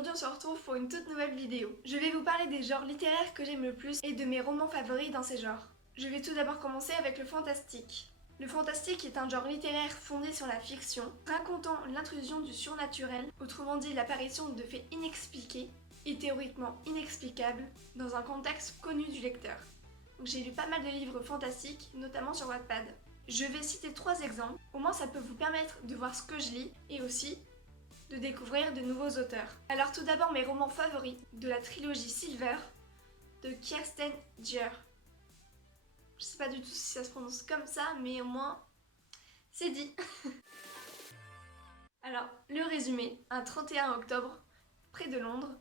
Aujourd'hui on se retrouve pour une toute nouvelle vidéo. Je vais vous parler des genres littéraires que j'aime le plus et de mes romans favoris dans ces genres. Je vais tout d'abord commencer avec le fantastique. Le fantastique est un genre littéraire fondé sur la fiction, racontant l'intrusion du surnaturel, autrement dit l'apparition de faits inexpliqués et théoriquement inexplicables dans un contexte connu du lecteur. J'ai lu pas mal de livres fantastiques, notamment sur Wattpad. Je vais citer 3 exemples, au moins ça peut vous permettre de voir ce que je lis et aussi de découvrir de nouveaux auteurs. Alors tout d'abord mes romans favoris de la trilogie Silver de Kirsten Gier. Je sais pas du tout si ça se prononce comme ça, mais au moins c'est dit. Alors le résumé, un 31 octobre, près de Londres,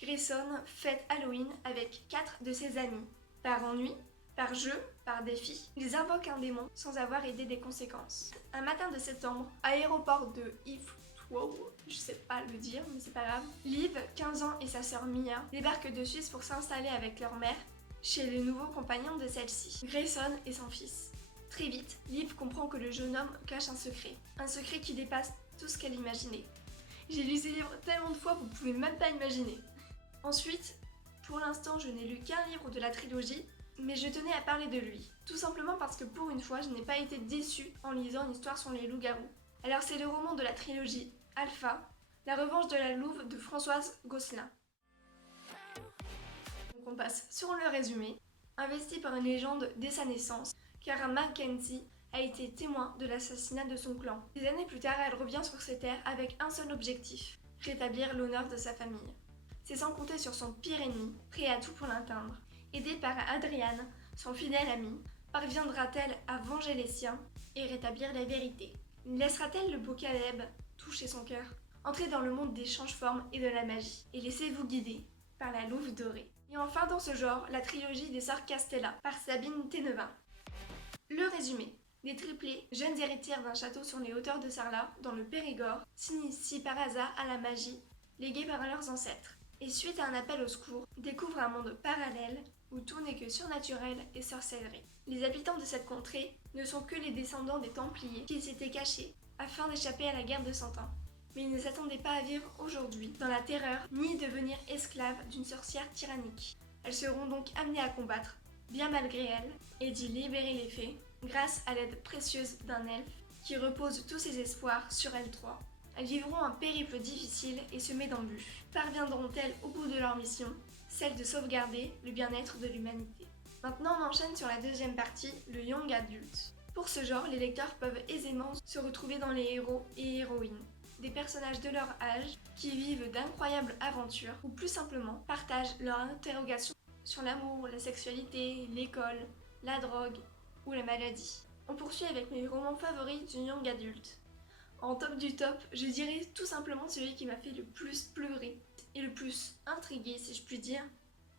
Grayson fête Halloween avec 4 de ses amis. Par ennui, par jeu, par défi, ils invoquent un démon sans avoir idée des conséquences. Un matin de septembre, aéroport de Heathrow, je sais pas le dire mais c'est pas grave, Liv, 15 ans et sa sœur Mia débarquent de Suisse pour s'installer avec leur mère chez les nouveaux compagnons de celle-ci, Grayson et son fils. Très vite, Liv comprend que le jeune homme cache un secret qui dépasse tout ce qu'elle imaginait. J'ai lu ces livres tellement de fois, vous pouvez même pas imaginer. Ensuite, pour l'instant, je n'ai lu qu'un livre de la trilogie, mais je tenais à parler de lui. Tout simplement parce que pour une fois, je n'ai pas été déçue en lisant une histoire sur les loups-garous. Alors c'est le roman de la trilogie Alpha, La revanche de la louve de Françoise Gosselin. Donc on passe sur le résumé. Investi par une légende dès sa naissance, Kara Mackenzie a été témoin de l'assassinat de son clan. Des années plus tard, elle revient sur ces terres avec un seul objectif, rétablir l'honneur de sa famille. C'est sans compter sur son pire ennemi, prêt à tout pour l'atteindre. Aidée par Adriane, son fidèle ami, parviendra-t-elle à venger les siens et rétablir la vérité? Laissera-t-elle le beau Caleb toucher son cœur? Entrez dans le monde des change-formes et de la magie, et laissez-vous guider par la louve dorée. Et enfin dans ce genre, la trilogie des sœurs Castella, par Sabine Thénevin. Le résumé. Des triplés, jeunes héritières d'un château sur les hauteurs de Sarlat, dans le Périgord, s'initient par hasard à la magie, léguée par leurs ancêtres. Et suite à un appel au secours, découvrent un monde parallèle où tout n'est que surnaturel et sorcellerie. Les habitants de cette contrée ne sont que les descendants des Templiers qui s'étaient cachés afin d'échapper à la guerre de 100 ans. Mais ils ne s'attendaient pas à vivre aujourd'hui dans la terreur ni devenir esclaves d'une sorcière tyrannique. Elles seront donc amenées à combattre, bien malgré elles, et d'y libérer les fées grâce à l'aide précieuse d'un elfe qui repose tous ses espoirs sur elles trois. Elles vivront un périple difficile et semé d'embûches. Parviendront-elles au bout de leur mission, celle de sauvegarder le bien-être de l'humanité? Maintenant on enchaîne sur la deuxième partie, le young adult. Pour ce genre, les lecteurs peuvent aisément se retrouver dans les héros et héroïnes. Des personnages de leur âge qui vivent d'incroyables aventures ou plus simplement partagent leurs interrogations sur l'amour, la sexualité, l'école, la drogue ou la maladie. On poursuit avec mes romans favoris du young adult. En top du top, je dirais tout simplement celui qui m'a fait le plus pleurer et le plus intriguer si je puis dire.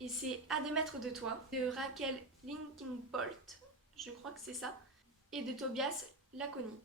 Et c'est À 2 mètres de toi de Raquel Linkinpolt, je crois que c'est ça, et de Tobias Laconi.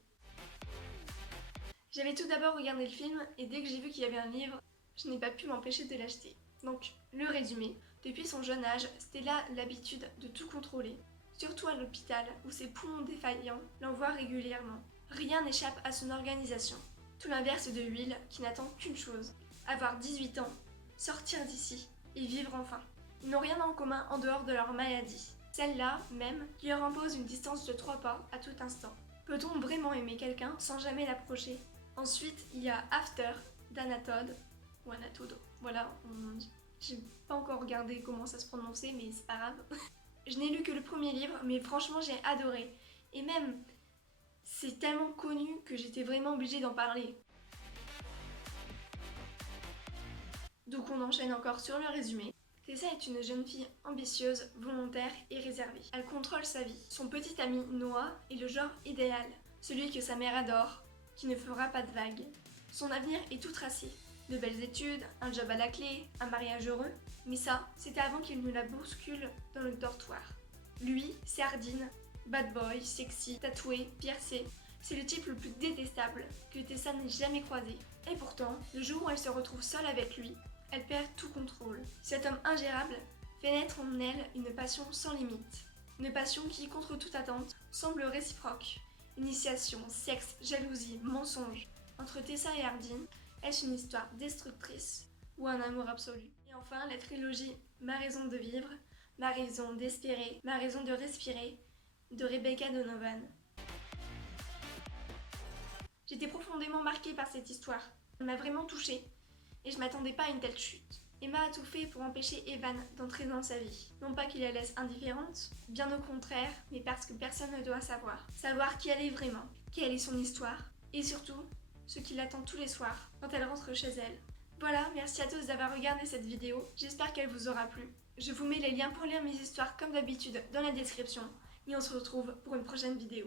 J'avais tout d'abord regardé le film et dès que j'ai vu qu'il y avait un livre, je n'ai pas pu m'empêcher de l'acheter. Donc, le résumé. Depuis son jeune âge, Stella a l'habitude de tout contrôler, surtout à l'hôpital où ses poumons défaillants l'envoient régulièrement. Rien n'échappe à son organisation. Tout l'inverse de Will qui n'attend qu'une chose, avoir 18 ans, sortir d'ici et vivre enfin. Ils n'ont rien en commun en dehors de leur maladie. Celle-là, même, qui leur impose une distance de 3 pas à tout instant. Peut-on vraiment aimer quelqu'un sans jamais l'approcher? Ensuite, il y a After d'Anna Todd, ou Anna Todd, voilà, j'ai pas encore regardé comment ça se prononçait, mais c'est pas grave. Je n'ai lu que le premier livre, mais franchement j'ai adoré. Et même, c'est tellement connu que j'étais vraiment obligée d'en parler. Donc on enchaîne encore sur le résumé. Tessa est une jeune fille ambitieuse, volontaire et réservée. Elle contrôle sa vie. Son petit ami Noah est le genre idéal, celui que sa mère adore, qui ne fera pas de vagues. Son avenir est tout tracé. De belles études, un job à la clé, un mariage heureux. Mais ça, c'était avant qu'il ne la bouscule dans le dortoir. Lui, c'est Hardin, bad boy, sexy, tatoué, piercé. C'est le type le plus détestable que Tessa n'ait jamais croisé. Et pourtant, le jour où elle se retrouve seule avec lui, elle perd tout contrôle. Cet homme ingérable fait naître en elle une passion sans limite. Une passion qui, contre toute attente, semble réciproque. Initiation, sexe, jalousie, mensonge. Entre Tessa et Hardin, est-ce une histoire destructrice ou un amour absolu. Et enfin, la trilogie Ma raison de vivre, Ma raison d'espérer, Ma raison de respirer de Rebecca Donovan. J'étais profondément marquée par cette histoire. Elle m'a vraiment touchée et je m'attendais pas à une telle chute. Emma a tout fait pour empêcher Evan d'entrer dans sa vie. Non pas qu'il la laisse indifférente, bien au contraire, mais parce que personne ne doit savoir. Savoir qui elle est vraiment, quelle est son histoire, et surtout, ce qui l'attend tous les soirs quand elle rentre chez elle. Voilà, merci à tous d'avoir regardé cette vidéo, j'espère qu'elle vous aura plu. Je vous mets les liens pour lire mes histoires comme d'habitude dans la description, et on se retrouve pour une prochaine vidéo.